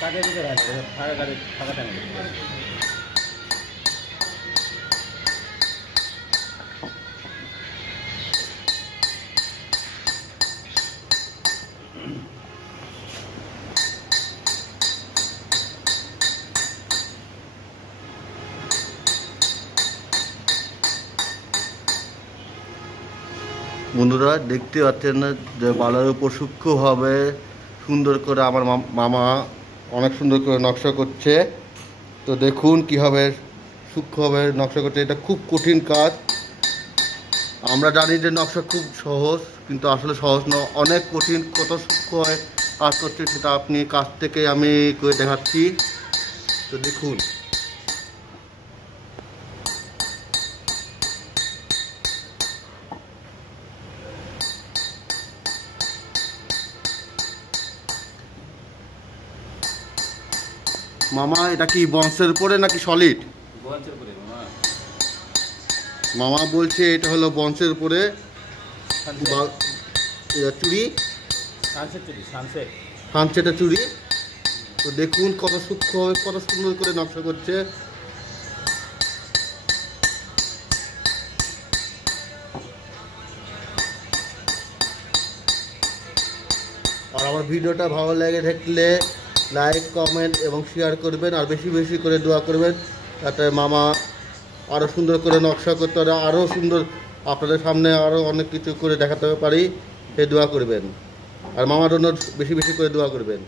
কাজের ভিতরে হয় না, ফাঁকা কাজে ফাঁকা টাইম। বন্ধুরা দেখতে পাচ্ছেন না যে বালার উপর সূক্ষ্মভাবে সুন্দর করে আমার মামা অনেক সুন্দর করে নকশা করছে। তো দেখুন কীভাবে সূক্ষ্মভাবে নকশা করছে। এটা খুব কঠিন কাজ। আমরা জানি যে নকশা খুব সহজ, কিন্তু আসলে সহজ না, অনেক কঠিন। কত সূক্ষ্ম কাজ করছে সেটা আপনি কাছ থেকে আমি করে দেখাচ্ছি। তো দেখুন মামা, এটা কি বন্সের উপরে নাকি সলিড? বঞ্চের উপরে মামা। মামা বলছে এটা হলো বন্সের উপরে চুড়ি, সানসেট চুরি, সানসেট। সানসেটের চুড়ি। তো দেখুন কত সূক্ষ্ম, কত সুন্দর করে নকশা করছে। আর আমার ভিডিওটা ভালো লাগে থাকলে লাইক, কমেন্ট এবং শেয়ার করবেন, আর বেশি বেশি করে দোয়া করবেন যাতে মামা আরও সুন্দর করে নকশা করতে পারে, আরও সুন্দর আপনাদের সামনে আরও অনেক কিছু করে দেখাতে পারি। সেই দোয়া করবেন, আর মামার জন্য বেশি বেশি করে দোয়া করবেন।